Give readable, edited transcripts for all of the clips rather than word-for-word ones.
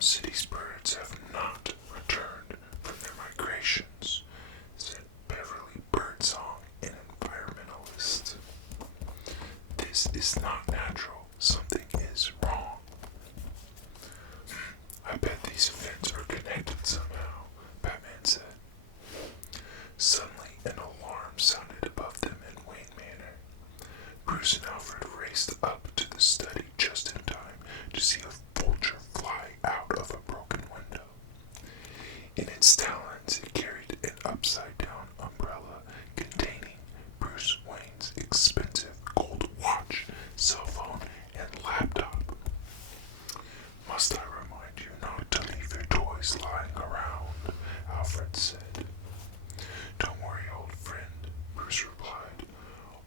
City's birds have not returned from their migrations, said Beverly Birdsong, an environmentalist. This is not natural. Something is wrong. I bet these events are connected somehow, Batman said. Suddenly, an alarm sounded above them in Wayne Manor. Bruce and Alfred raced up to the study just in time to see a vulture fly out of a broken window. In its talons, it carried an upside-down umbrella containing Bruce Wayne's expensive gold watch, cell phone, and laptop. Must I remind you not to leave your toys lying around? Alfred said. Don't worry, old friend, Bruce replied.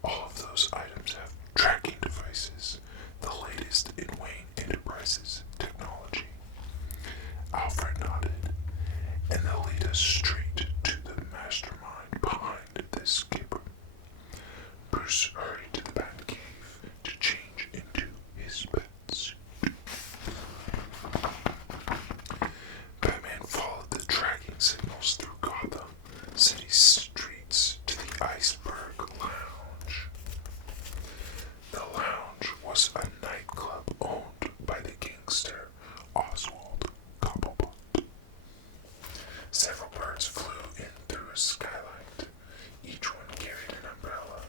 All of those items have tracking devices, the latest in Wayne Enterprises technology. Alfred nodded, and they'll lead us straight to the mastermind behind this caper. Bruce hurried to the Batcave to change into his pets. Batman followed the tracking signals through Gotham City streets to the Iceberg Lounge. The lounge was a nightclub owned by the gangster Oswald Cobblepot. Several birds flew in through a skylight. Each one carried an umbrella.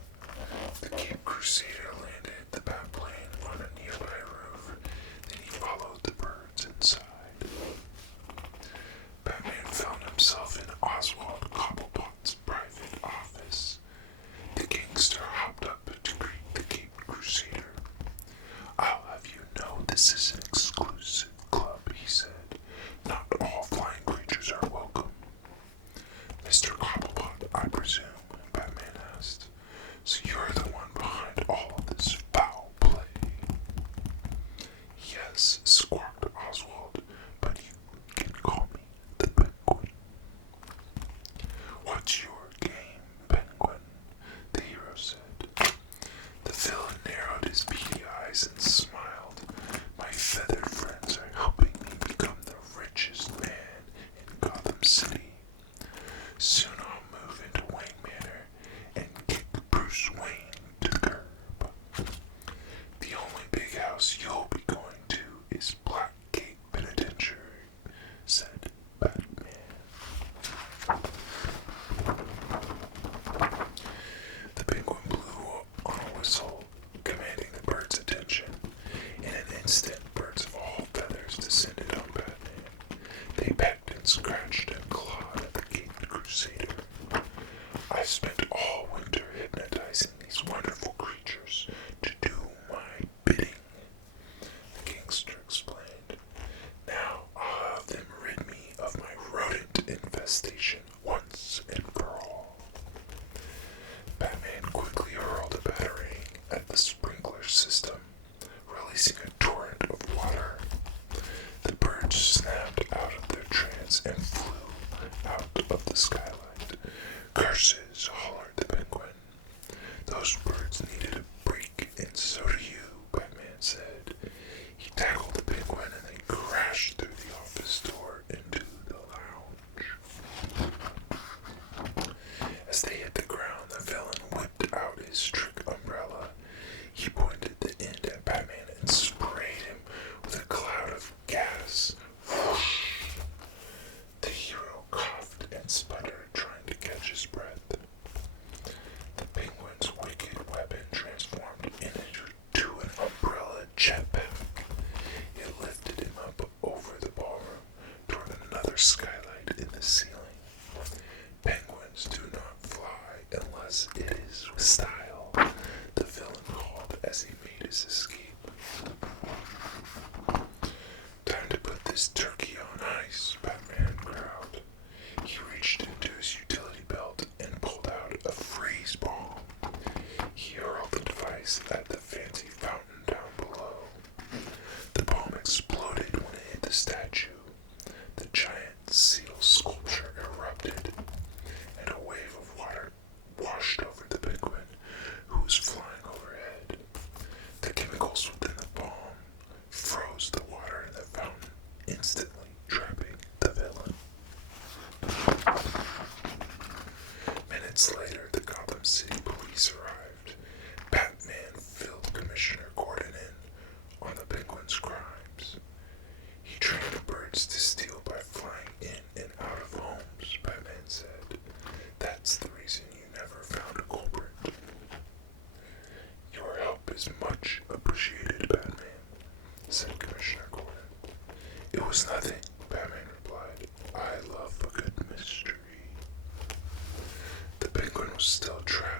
The Cape Crusader landed the Batplane on a nearby roof. Then he followed the birds inside. Batman found himself in Oswald Cobblepot's private office. The gangster hopped up to greet the Cape Crusader. I'll have you know this is an exclusive club, he said. Not all flying creatures are welcome. Mr. Cobblepot, I presume, Batman asked. So you're the one behind all of this foul play? Yes, squawked Oswald, but you can call me the Penguin. What's your game, Penguin? The hero said. The villain narrowed his beady eyes and smiled. My feathered friends are helping me become the richest man in Gotham City. Soon I'll move into Wayne Manor and kick Bruce Wayne to the curb. The only big house you'll be going to is Blackgate Penitentiary, said Batman. The Penguin blew on a whistle, commanding the birds' attention. In an instant, birds of all feathers descended on Batman. They pecked and scratched and clawed at the Cape Crusader. I spent all winter hypnotizing these wonderful creatures to do my bidding, the gangster explained. Now I'll have them rid me of my rodent infestation once and for all. Batman quickly hurled a batarang at the sprinkler system, releasing a torrent of water. The birds snapped out of their trance and flew out of the skylight. Curses, hollered the Penguin. Those birds needed a break, and so do you, Batman said. He tackled the Penguin and they crashed through the office door into the lounge. As they hit the ground, the villain whipped out his trick umbrella. He pointed the end at Batman and sprayed him with a cloud of gas. Whoosh! The hero coughed and sputtered, trying to catch his breath. The Penguin's wicked weapon transformed into an umbrella jetpack. It lifted him up over the ballroom toward another skylight in the ceiling. Penguins do not fly unless it is with style, the villain called as he made his escape. Time to put this turkey on ice, Batman growled. He reached into his utility belt and pulled out a freeze bomb. He hurled the device at the fancy fountain down below. The bomb exploded when it hit the statue. The giant seal sculpture erupted, and a wave of water washed over the Penguin, who was flying overhead. The chemicals within the bomb froze the water in the fountain instantly. birds to steal by flying in and out of homes, Batman said. That's the reason you never found a culprit. Your help is much appreciated, Batman, said Commissioner Gordon. It was nothing, Batman replied. I love a good mystery. The penguin was still trapped